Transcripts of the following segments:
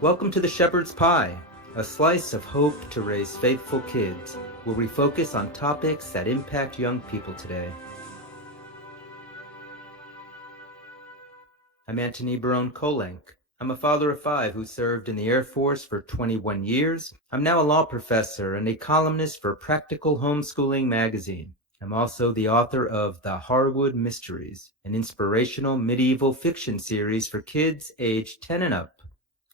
Welcome to the Shepherd's Pie, a slice of hope to raise faithful kids, where we focus on topics that impact young people today. I'm Antony Barone Kolenc. I'm a father of 5 who served in the Air Force for 21 years. I'm now a law professor and a columnist for Practical Homeschooling magazine. I'm also the author of The Harwood Mysteries, an inspirational medieval fiction series for kids aged 10 and up.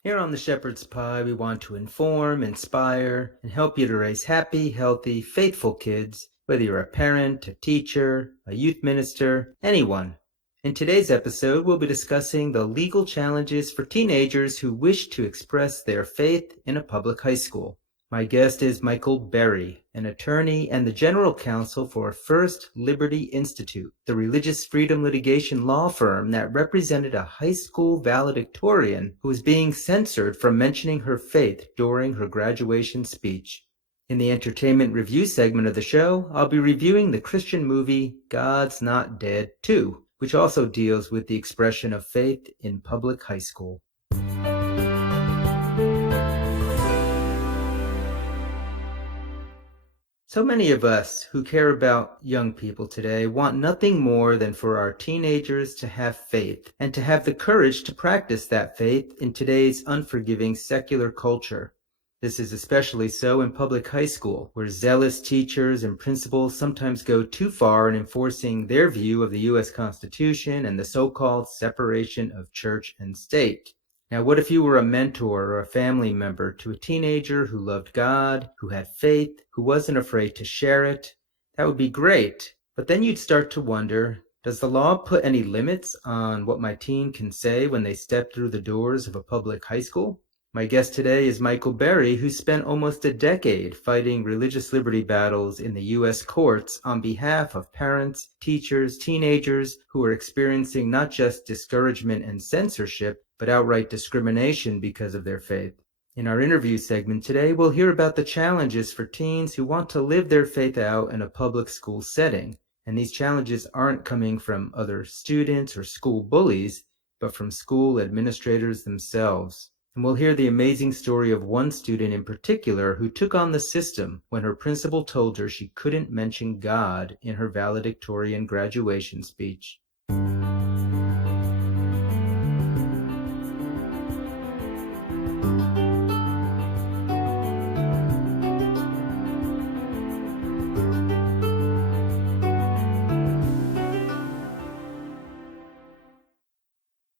Here on the Shepherd's Pie, we want to inform, inspire, and help you to raise happy, healthy, faithful kids, whether you're a parent, a teacher, a youth minister, anyone. In today's episode, we'll be discussing the legal challenges for teenagers who wish to express their faith in a public high school. My guest is Michael Berry, an attorney and the general counsel for First Liberty Institute, the religious freedom litigation law firm that represented a high school valedictorian who was being censored from mentioning her faith during her graduation speech. In the entertainment review segment of the show, I'll be reviewing the Christian movie God's Not Dead 2, which also deals with the expression of faith in public high school. So many of us who care about young people today want nothing more than for our teenagers to have faith and to have the courage to practice that faith in today's unforgiving secular culture. This is especially so in public high school, where zealous teachers and principals sometimes go too far in enforcing their view of the U.S. Constitution and the so-called separation of church and state. Now, what if you were a mentor or a family member to a teenager who loved God, who had faith, who wasn't afraid to share it? That would be great. But then you'd start to wonder, does the law put any limits on what my teen can say when they step through the doors of a public high school? My guest today is Michael Berry, who spent almost a decade fighting religious liberty battles in the U.S. courts on behalf of parents, teachers, teenagers who are experiencing not just discouragement and censorship, but outright discrimination because of their faith. In our interview segment today, we'll hear about the challenges for teens who want to live their faith out in a public school setting. And these challenges aren't coming from other students or school bullies, but from school administrators themselves. And we'll hear the amazing story of one student in particular who took on the system when her principal told her she couldn't mention God in her valedictorian graduation speech.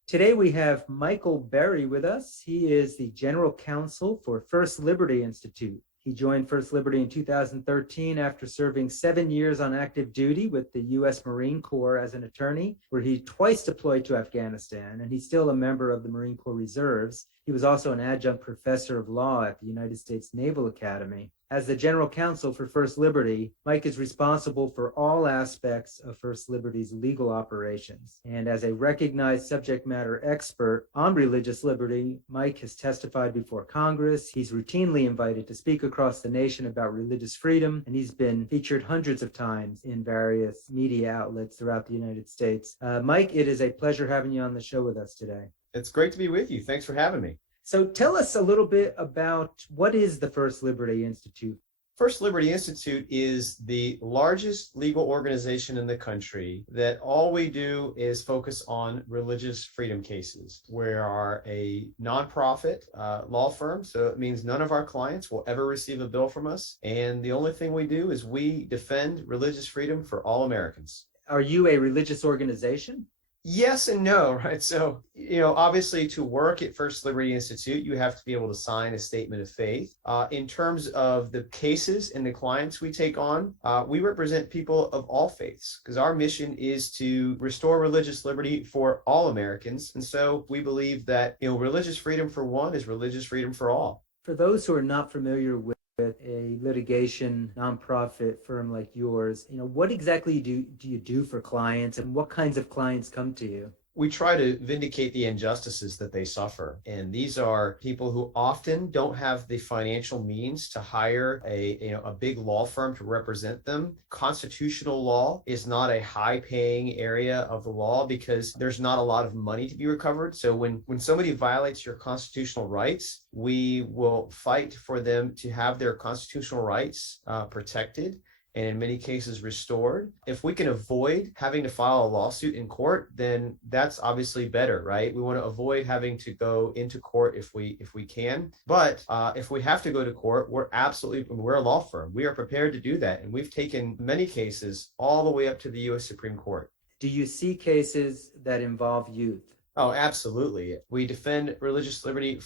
Today we have Michael Berry with us. He is the general counsel for First Liberty Institute. He joined First Liberty in 2013 after serving 7 years on active duty with the U.S. Marine Corps as an attorney, where he twice deployed to Afghanistan, and he's still a member of the Marine Corps Reserves. He was also an adjunct professor of law at the United States Naval Academy. As the general counsel for First Liberty, Mike is responsible for all aspects of First Liberty's legal operations. And as a recognized subject matter expert on religious liberty, Mike has testified before Congress. He's routinely invited to speak across the nation about religious freedom, and he's been featured hundreds of times in various media outlets throughout the United States. Mike, it is a pleasure having you on the show with us today. It's great to be with you. Thanks for having me. So tell us a little bit about what is the First Liberty Institute? First Liberty Institute is the largest legal organization in the country that all we do is focus on religious freedom cases. We are a nonprofit law firm, so it means none of our clients will ever receive a bill from us. And the only thing we do is we defend religious freedom for all Americans. Are you a religious organization? Yes and no, right? So, obviously to work at First Liberty Institute, you have to be able to sign a statement of faith. In terms of the cases and the clients we take on, we represent people of all faiths because our mission is to restore religious liberty for all Americans. And so we believe that, religious freedom for one is religious freedom for all. For those who are not familiar with a litigation nonprofit firm like yours, what exactly do you do for clients, and what kinds of clients come to you? We try to vindicate the injustices that they suffer. And these are people who often don't have the financial means to hire a big law firm to represent them. Constitutional law is not a high paying area of the law because there's not a lot of money to be recovered. So when somebody violates your constitutional rights, we will fight for them to have their constitutional rights protected, and in many cases restored. If we can avoid having to file a lawsuit in court, then that's obviously better, right? We want to avoid having to go into court if we can. But if we have to go to court, we're a law firm. We are prepared to do that. And we've taken many cases all the way up to the U.S. Supreme Court. Do you see cases that involve youth? Oh, absolutely. We defend religious liberty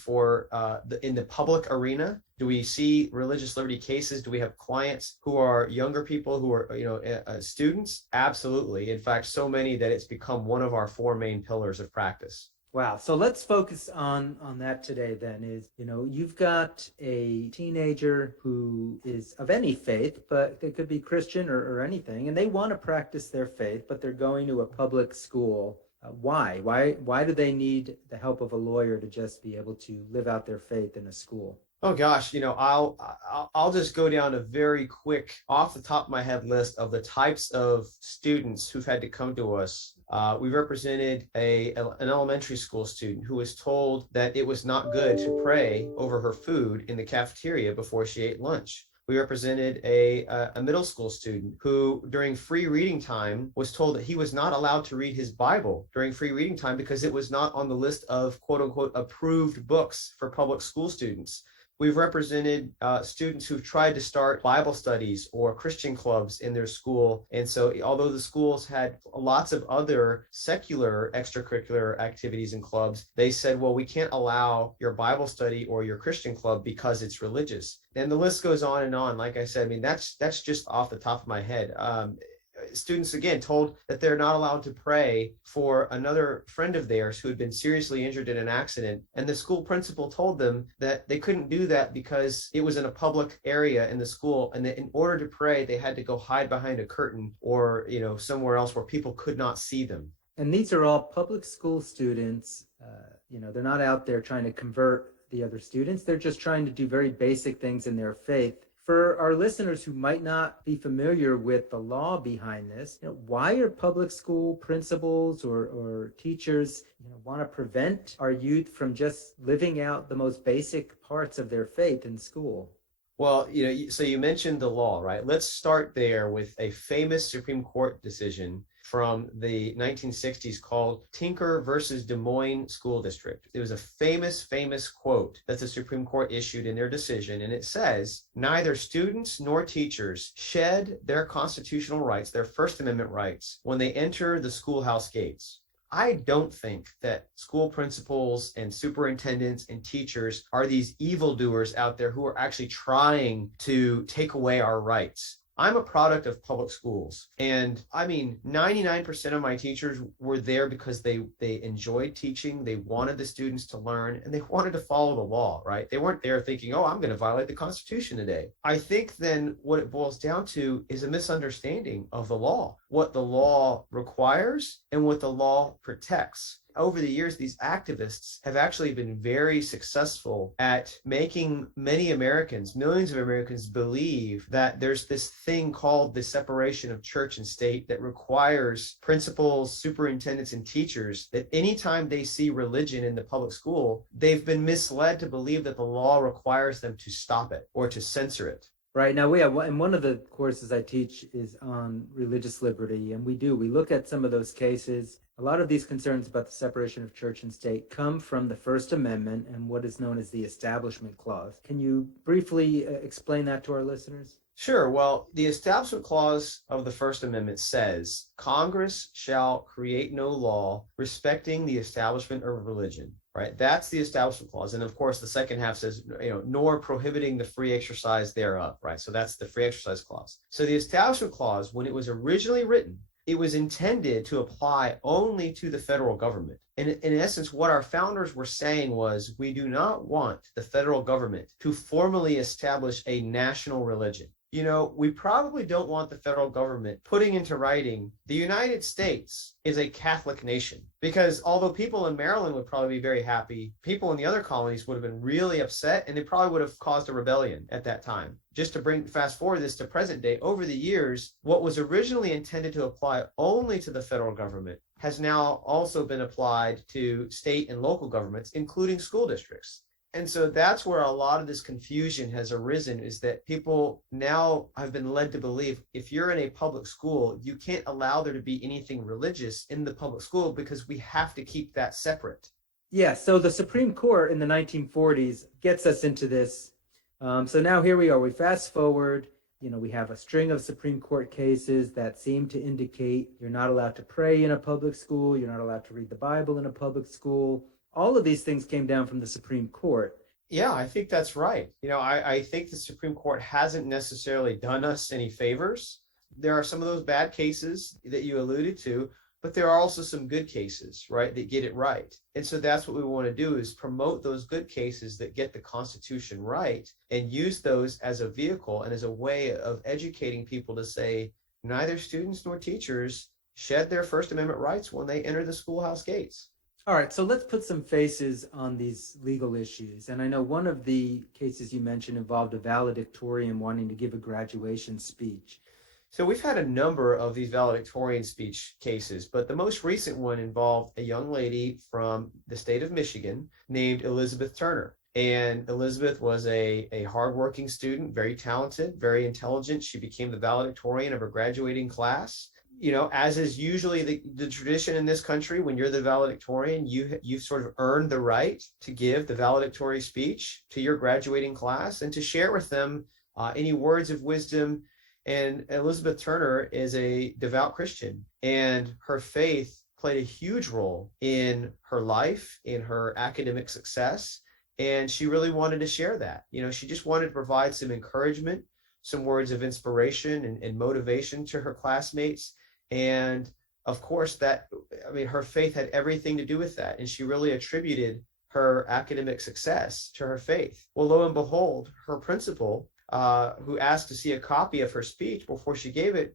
in the public arena. Do we see religious liberty cases? Do we have clients who are younger people who are, students? Absolutely. In fact, so many that it's become one of our four main pillars of practice. Wow. So let's focus on that today then. You've got a teenager who is of any faith, but they could be Christian or anything, and they want to practice their faith, but they're going to a public school. Why? Why do they need the help of a lawyer to just be able to live out their faith in a school? Oh gosh, I'll just go down a very quick, off the top of my head list of the types of students who've had to come to us. We represented an elementary school student who was told that it was not good to pray over her food in the cafeteria before she ate lunch. We represented a middle school student who, during free reading time, was told that he was not allowed to read his Bible during free reading time because it was not on the list of quote unquote approved books for public school students. We've represented students who've tried to start Bible studies or Christian clubs in their school. And so although the schools had lots of other secular extracurricular activities and clubs, they said, well, we can't allow your Bible study or your Christian club because it's religious. And the list goes on and on. Like I said, that's just off the top of my head. Students, again, told that they're not allowed to pray for another friend of theirs who had been seriously injured in an accident. And the school principal told them that they couldn't do that because it was in a public area in the school. And that in order to pray, they had to go hide behind a curtain or, somewhere else where people could not see them. And these are all public school students. They're not out there trying to convert the other students. They're just trying to do very basic things in their faith. For our listeners who might not be familiar with the law behind this, why are public school principals or teachers want to prevent our youth from just living out the most basic parts of their faith in school? Well, so you mentioned the law, right? Let's start there with a famous Supreme Court decision from the 1960s called Tinker versus Des Moines School District. It was a famous quote that the Supreme Court issued in their decision, and it says, neither students nor teachers shed their constitutional rights, their First Amendment rights, when they enter the schoolhouse gates. I don't think that school principals and superintendents and teachers are these evildoers out there who are actually trying to take away our rights. I'm a product of public schools, and 99% of my teachers were there because they enjoyed teaching, they wanted the students to learn, and they wanted to follow the law, right? They weren't there thinking, oh, I'm going to violate the Constitution today. I think then what it boils down to is a misunderstanding of the law, what the law requires and what the law protects. Over the years, these activists have actually been very successful at making many Americans, millions of Americans, believe that there's this thing called the separation of church and state that requires principals, superintendents, and teachers that anytime they see religion in the public school, they've been misled to believe that the law requires them to stop it or to censor it. Right. Now, and one of the courses I teach is on religious liberty, and we look at some of those cases. A lot of these concerns about the separation of church and state come from the First Amendment and what is known as the Establishment Clause. Can you briefly explain that to our listeners? Sure. Well, the Establishment Clause of the First Amendment says, Congress shall create no law respecting the establishment of religion. Right. That's the Establishment Clause. And of course, the second half says, nor prohibiting the free exercise thereof. Right. So that's the Free Exercise Clause. So the Establishment Clause, when it was originally written, it was intended to apply only to the federal government. And in essence, what our founders were saying was, we do not want the federal government to formally establish a national religion. We probably don't want the federal government putting into writing the United States is a Catholic nation. Because although people in Maryland would probably be very happy, people in the other colonies would have been really upset and they probably would have caused a rebellion at that time. Just to fast forward this to present day, over the years, what was originally intended to apply only to the federal government has now also been applied to state and local governments, including school districts. And so that's where a lot of this confusion has arisen, is that people now have been led to believe if you're in a public school, you can't allow there to be anything religious in the public school because we have to keep that separate. Yeah, so the Supreme Court in the 1940s gets us into this. So now here we are. We fast forward. We have a string of Supreme Court cases that seem to indicate you're not allowed to pray in a public school. You're not allowed to read the Bible in a public school. All of these things came down from the Supreme Court. Yeah, I think that's right. I think the Supreme Court hasn't necessarily done us any favors. There are some of those bad cases that you alluded to, but there are also some good cases, right, that get it right. And so that's what we want to do, is promote those good cases that get the Constitution right and use those as a vehicle and as a way of educating people to say neither students nor teachers shed their First Amendment rights when they enter the schoolhouse gates. All right, so let's put some faces on these legal issues. And I know one of the cases you mentioned involved a valedictorian wanting to give a graduation speech. So we've had a number of these valedictorian speech cases, but the most recent one involved a young lady from the state of Michigan named Elizabeth Turner. And Elizabeth was a hardworking student, very talented, very intelligent. She became the valedictorian of her graduating class. As is usually the tradition in this country, when you're the valedictorian, you've sort of earned the right to give the valedictory speech to your graduating class and to share with them any words of wisdom. And Elizabeth Turner is a devout Christian, and her faith played a huge role in her life, in her academic success. And she really wanted to share that. She just wanted to provide some encouragement, some words of inspiration and motivation to her classmates. And of course, her faith had everything to do with that. And she really attributed her academic success to her faith. Well, lo and behold, her principal, who asked to see a copy of her speech before she gave it,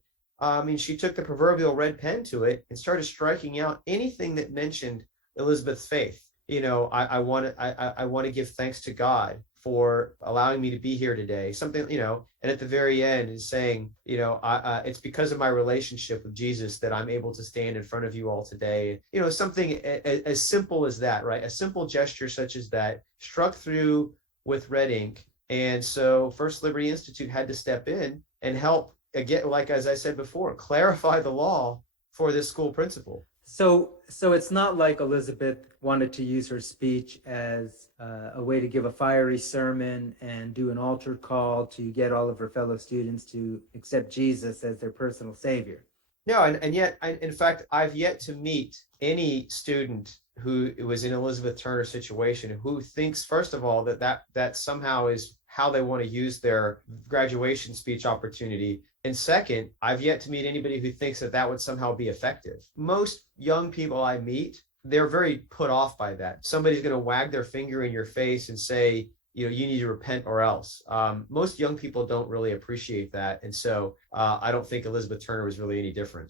she took the proverbial red pen to it and started striking out anything that mentioned Elizabeth's faith. I want to give thanks to God for allowing me to be here today. Something, and at the very end is saying, it's because of my relationship with Jesus that I'm able to stand in front of you all today. Something as simple as that, right? A simple gesture such as that struck through with red ink. And so First Liberty Institute had to step in and help, again, like as I said before, clarify the law for this school principal. So it's not like Elizabeth wanted to use her speech as a way to give a fiery sermon and do an altar call to get all of her fellow students to accept Jesus as their personal savior. No, and yet, in fact, I've yet to meet any student who was in Elizabeth Turner's situation who thinks, first of all, that somehow is how they want to use their graduation speech opportunity. And second, I've yet to meet anybody who thinks that would somehow be effective. Most young people I meet, they're very put off by that. Somebody's going to wag their finger in your face and say, you need to repent or else. Most young people don't really appreciate that. And so I don't think Elizabeth Turner was really any different.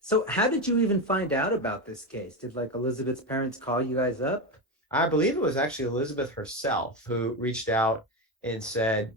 So how did you even find out about this case? Did Elizabeth's parents call you guys up? I believe it was actually Elizabeth herself who reached out and said,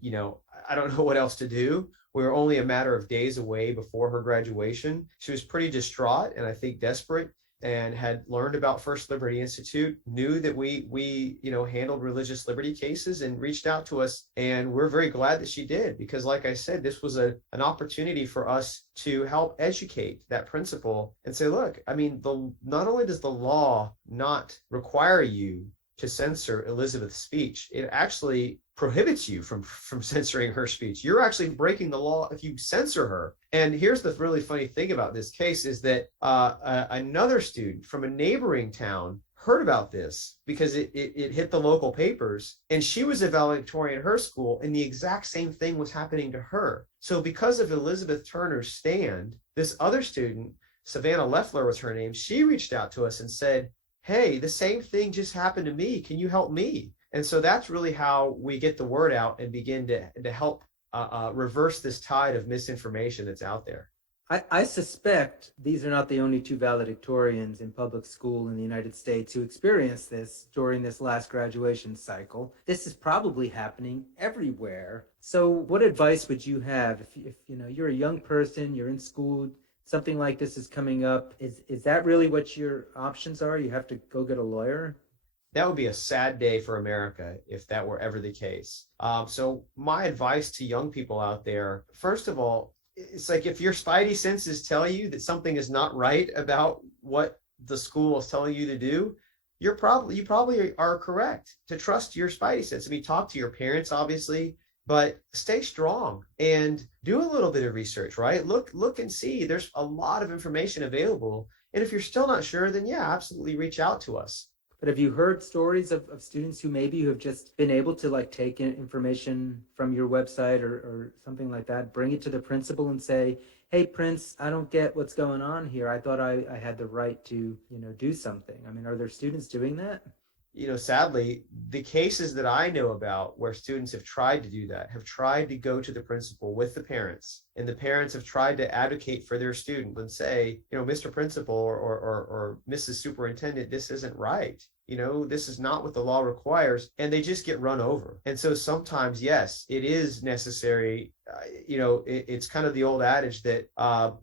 I don't know what else to do. We were only a matter of days away before her graduation. She was pretty distraught and I think desperate, and had learned about First Liberty Institute, knew that we handled religious liberty cases, and reached out to us. And we're very glad that she did, because like I said, this was an opportunity for us to help educate that principal and say, look, not only does the law not require you to censor Elizabeth's speech, it actually prohibits you from censoring her speech. You're actually breaking the law if you censor her. And here's the really funny thing about this case is that another student from a neighboring town heard about this because it hit the local papers, and she was a valedictorian at her school, and the exact same thing was happening to her. So because of Elizabeth Turner's stand, this other student, Savannah Leffler was her name, she reached out to us and said, hey, the same thing just happened to me. Can you help me? And so that's really how we get the word out and begin to help reverse this tide of misinformation that's out there. I suspect these are not the only two valedictorians in public school in the United States who experienced this during this last graduation cycle. This is probably happening everywhere. So what advice would you have if you know you're a young person, you're in school, something like this is coming up? Is that really what your options are? You have to go get a lawyer? That would be a sad day for America if that were ever the case. So my advice to young people out there, first of all, it's like if your spidey senses tell you that something is not right about what the school is telling you to do, you probably are correct to trust your spidey sense. I mean, talk to your parents, obviously, but stay strong and do a little bit of research, right? Look and see. There's a lot of information available. And if you're still not sure, then yeah, absolutely reach out to us. But have you heard stories of students who maybe have just been able to like take in information from your website or something like that, bring it to the principal and say, hey, Prince, I don't get what's going on here. I thought I had the right to, do something. I mean, are there students doing that? Sadly, the cases that I know about where students have tried to do that, have tried to go to the principal with the parents, and the parents have tried to advocate for their student and say, Mr. Principal or Mrs. Superintendent, this isn't right. This is not what the law requires, and they just get run over. And so sometimes, yes, it is necessary. It's kind of the old adage that,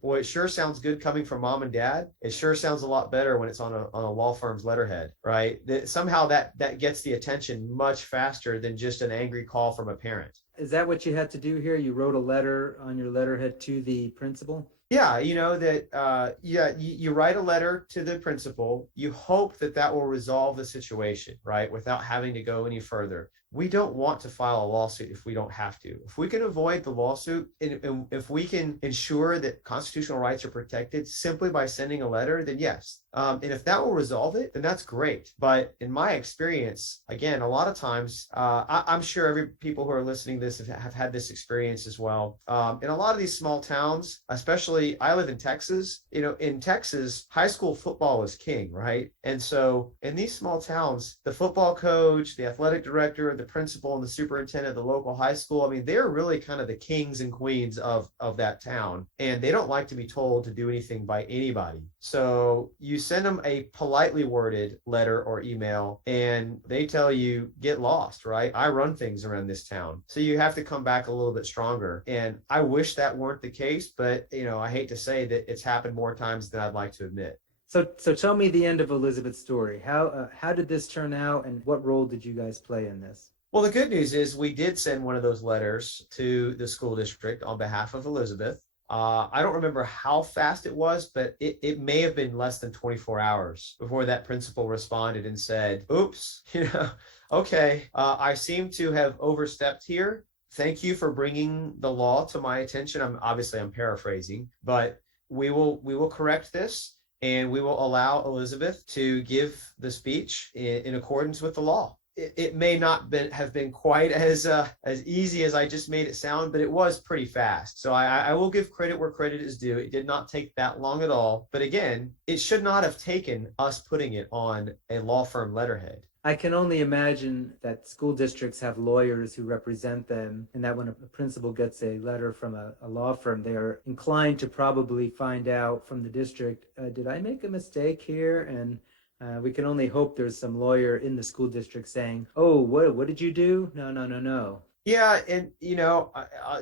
boy, it sure sounds good coming from mom and dad. It sure sounds a lot better when it's on a law firm's letterhead, right? That somehow that gets the attention much faster than just an angry call from a parent. Is that what you had to do here? You wrote a letter on your letterhead to the principal? Yeah, you write a letter to the principal. You hope that will resolve the situation, right? Without having to go any further. We don't want to file a lawsuit if we don't have to. If we can avoid the lawsuit, and if we can ensure that constitutional rights are protected simply by sending a letter, then yes. And if that will resolve it, then that's great. But in my experience, again, a lot of times, I'm sure every people who are listening to this have had this experience as well. In a lot of these small towns, especially I live in Texas, in Texas, high school football is king, right? And so in these small towns, the football coach, the athletic director, the principal, and the superintendent of the local high school, I mean, they're really kind of the kings and queens of that town. And they don't like to be told to do anything by anybody. So you send them a politely worded letter or email, and they tell you, get lost, right? I run things around this town. So you have to come back a little bit stronger. And I wish that weren't the case, but, I hate to say that it's happened more times than I'd like to admit. So tell me the end of Elizabeth's story. How did this turn out, and what role did you guys play in this? Well, the good news is we did send one of those letters to the school district on behalf of Elizabeth. I don't remember how fast it was, but it may have been less than 24 hours before that principal responded and said, oops, okay, I seem to have overstepped here. Thank you for bringing the law to my attention. I'm paraphrasing, but we will correct this, and we will allow Elizabeth to give the speech in accordance with the law. It may not have been quite as easy as I just made it sound, but it was pretty fast. So I will give credit where credit is due. It did not take that long at all. But again, it should not have taken us putting it on a law firm letterhead. I can only imagine that school districts have lawyers who represent them, and that when a principal gets a letter from a law firm, they are inclined to probably find out from the district, did I make a mistake here? And we can only hope there's some lawyer in the school district saying, oh, what did you do? No. Yeah, and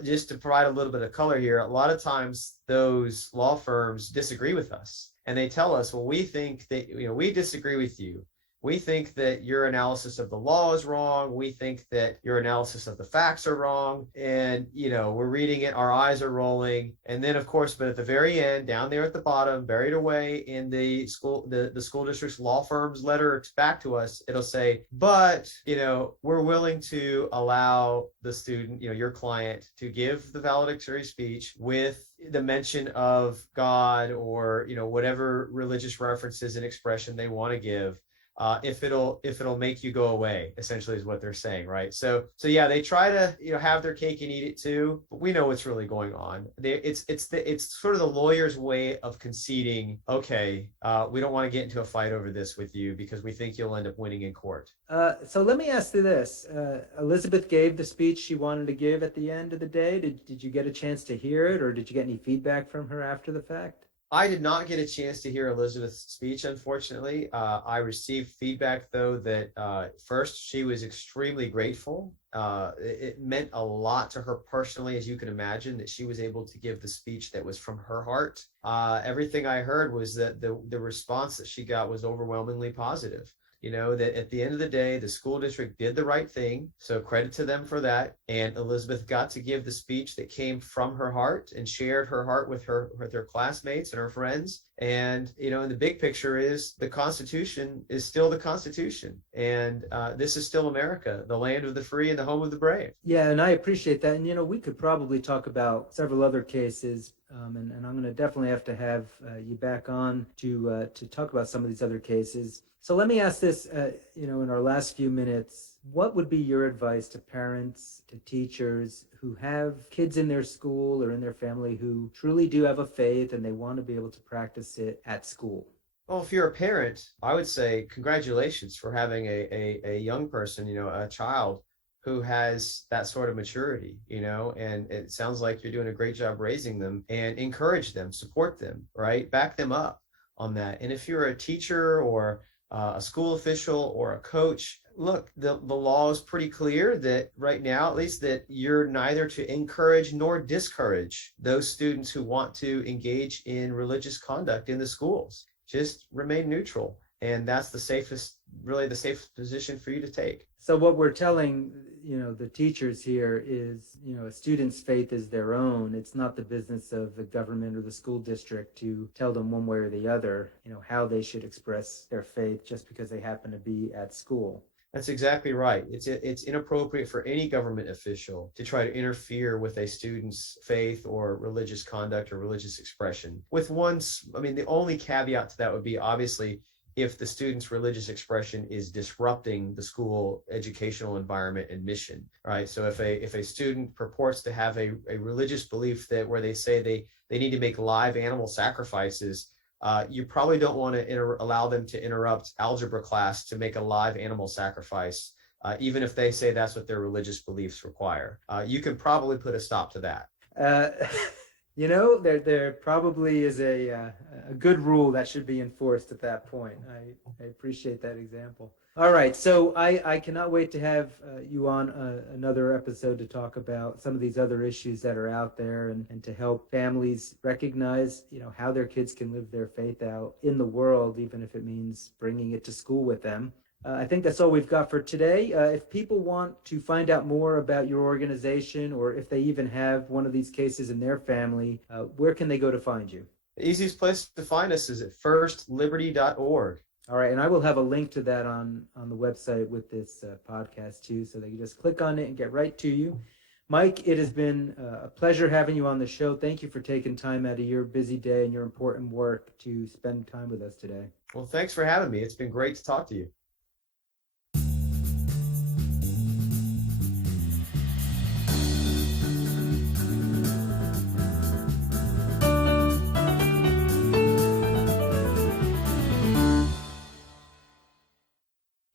just to provide a little bit of color here, a lot of times those law firms disagree with us, and they tell us, well, we think that we disagree with you. We think that your analysis of the law is wrong. We think that your analysis of the facts are wrong. And, we're reading it, our eyes are rolling. And then, of course, but at the very end, down there at the bottom, buried away in the school district's law firm's letter back to us, it'll say, but, we're willing to allow the student, your client, to give the valedictory speech with the mention of God or, whatever religious references and expression they want to give. if it'll make you go away, essentially is what they're saying, right? So yeah, they try to have their cake and eat it too, but we know what's really going on. It's sort of the lawyer's way of conceding. Okay, we don't want to get into a fight over this with you because we think you'll end up winning in court. So let me ask you this. Elizabeth gave the speech she wanted to give at the end of the day. Did you get a chance to hear it, or did you get any feedback from her after the fact? I did not get a chance to hear Elizabeth's speech, unfortunately. I received feedback, though, that first, she was extremely grateful. It meant a lot to her personally, as you can imagine, that she was able to give the speech that was from her heart. Everything I heard was that the response that she got was overwhelmingly positive. That at the end of the day, the school district did the right thing. So credit to them for that. And Elizabeth got to give the speech that came from her heart and shared her heart with her classmates and her friends. And, in the big picture is the Constitution is still the Constitution. And this is still America, the land of the free and the home of the brave. Yeah, and I appreciate that. And, we could probably talk about several other cases. And I'm going to definitely have to have you back on to talk about some of these other cases. So let me ask this, in our last few minutes, what would be your advice to parents, to teachers who have kids in their school or in their family who truly do have a faith and they want to be able to practice it at school? Well, if you're a parent, I would say congratulations for having a young person, a child who has that sort of maturity, and it sounds like you're doing a great job raising them, and encourage them, support them, right? Back them up on that. And if you're a teacher or a school official or a coach, look, the law is pretty clear that right now, at least, that you're neither to encourage nor discourage those students who want to engage in religious conduct in the schools. Just remain neutral. And that's really the safest position for you to take. So what we're telling, the teachers here is, a student's faith is their own. It's not the business of the government or the school district to tell them one way or the other, how they should express their faith just because they happen to be at school. That's exactly right. It's inappropriate for any government official to try to interfere with a student's faith or religious conduct or religious expression. The only caveat to that would be, obviously, if the student's religious expression is disrupting the school educational environment and mission, right? So if a student purports to have a religious belief where they say they need to make live animal sacrifices, you probably don't want to allow them to interrupt algebra class to make a live animal sacrifice, even if they say that's what their religious beliefs require. You can probably put a stop to that. There probably is a good rule that should be enforced at that point. I appreciate that example. All right, so I cannot wait to have you on another episode to talk about some of these other issues that are out there and to help families recognize, how their kids can live their faith out in the world, even if it means bringing it to school with them. I think that's all we've got for today. If people want to find out more about your organization, or if they even have one of these cases in their family, where can they go to find you? The easiest place to find us is at firstliberty.org. All right, and I will have a link to that on the website with this podcast too, so they can just click on it and get right to you. Mike, it has been a pleasure having you on the show. Thank you for taking time out of your busy day and your important work to spend time with us today. Well, thanks for having me. It's been great to talk to you.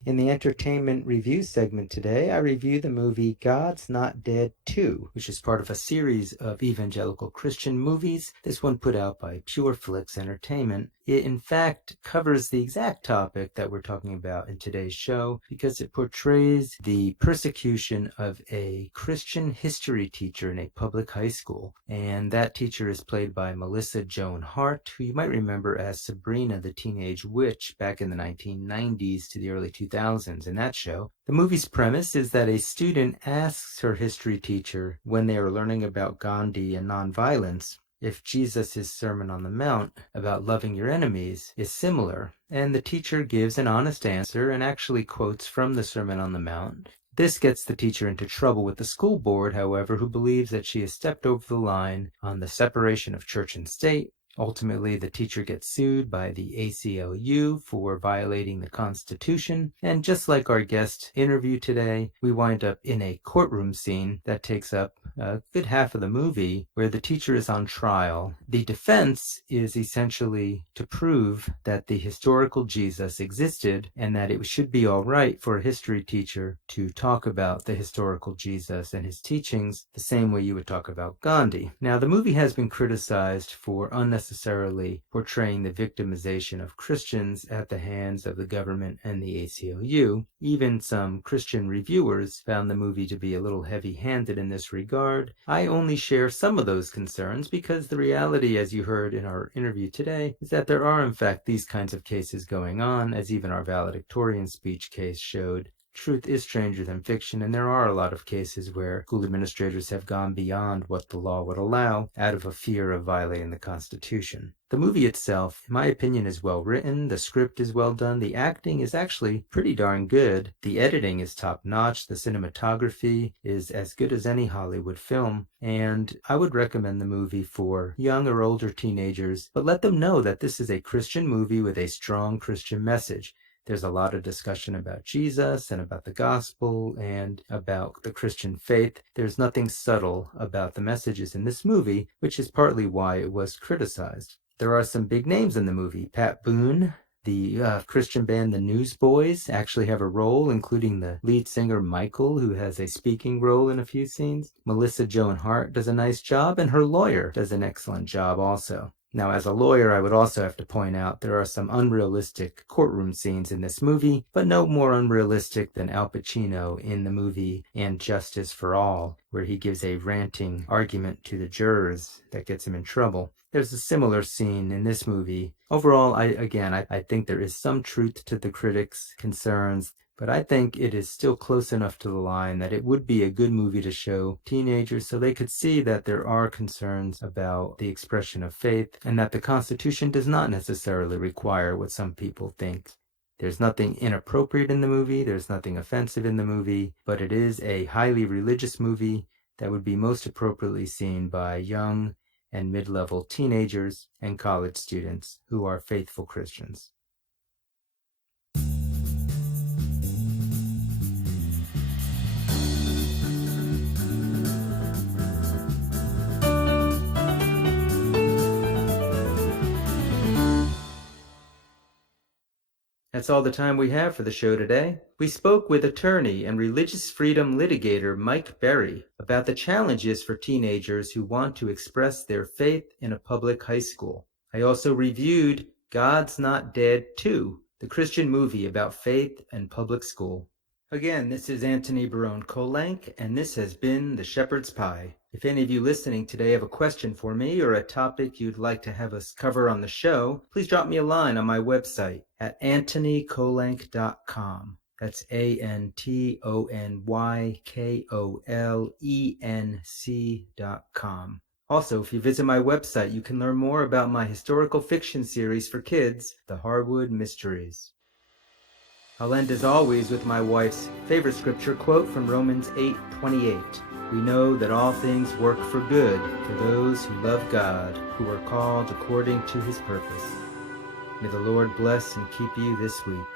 In the entertainment review segment today, I review the movie God's Not Dead 2, which is part of a series of evangelical Christian movies, this one put out by Pure Flix Entertainment. It, in fact, covers the exact topic that we're talking about in today's show because it portrays the persecution of a Christian history teacher in a public high school. And that teacher is played by Melissa Joan Hart, who you might remember as Sabrina the Teenage Witch back in the 1990s to the early 2000s in that show. The movie's premise is that a student asks her history teacher when they are learning about Gandhi and nonviolence if Jesus' Sermon on the Mount about loving your enemies is similar, and the teacher gives an honest answer and actually quotes from the Sermon on the Mount. This gets the teacher into trouble with the school board, however, who believes that she has stepped over the line on the separation of church and state, Ultimately, the teacher gets sued by the ACLU for violating the Constitution, and just like our guest interview today, we wind up in a courtroom scene that takes up a good half of the movie where the teacher is on trial. The defense is essentially to prove that the historical Jesus existed and that it should be all right for a history teacher to talk about the historical Jesus and his teachings the same way you would talk about Gandhi. Now, the movie has been criticized for unnecessarily portraying the victimization of Christians at the hands of the government and the ACLU. Even some Christian reviewers found the movie to be a little heavy-handed in this regard. I only share some of those concerns because the reality, as you heard in our interview today, is that there are in fact these kinds of cases going on, as even our valedictorian speech case showed. Truth is stranger than fiction, and there are a lot of cases where school administrators have gone beyond what the law would allow out of a fear of violating the Constitution. The movie itself, in my opinion, is well written, the script is well done, the acting is actually pretty darn good, the editing is top-notch, the cinematography is as good as any Hollywood film, and I would recommend the movie for young or older teenagers, but let them know that this is a Christian movie with a strong Christian message. There's a lot of discussion about Jesus and about the gospel and about the Christian faith. There's nothing subtle about the messages in this movie, which is partly why it was criticized. There are some big names in the movie. Pat Boone, the Christian band The Newsboys, actually have a role, including the lead singer Michael, who has a speaking role in a few scenes. Melissa Joan Hart does a nice job, and her lawyer does an excellent job also. Now, as a lawyer, I would also have to point out there are some unrealistic courtroom scenes in this movie, but no more unrealistic than Al Pacino in the movie And Justice for All, where he gives a ranting argument to the jurors that gets him in trouble. There's a similar scene in this movie. Overall, I think there is some truth to the critics' concerns, but I think it is still close enough to the line that it would be a good movie to show teenagers so they could see that there are concerns about the expression of faith and that the Constitution does not necessarily require what some people think. There's nothing inappropriate in the movie, there's nothing offensive in the movie, but it is a highly religious movie that would be most appropriately seen by young and mid-level teenagers and college students who are faithful Christians. That's all the time we have for the show today. We spoke with attorney and religious freedom litigator Mike Berry about the challenges for teenagers who want to express their faith in a public high school. I also reviewed God's Not Dead 2, the Christian movie about faith and public school. Again, this is Antony Barone Kolenc, and this has been The Shepherd's Pie. If any of you listening today have a question for me or a topic you'd like to have us cover on the show, please drop me a line on my website at antonykolenc.com. That's AntonyKolenc.com. Also, if you visit my website, you can learn more about my historical fiction series for kids, The Harwood Mysteries. I'll end as always with my wife's favorite scripture quote from Romans 8:28. We know that all things work for good for those who love God, who are called according to his purpose. May the Lord bless and keep you this week.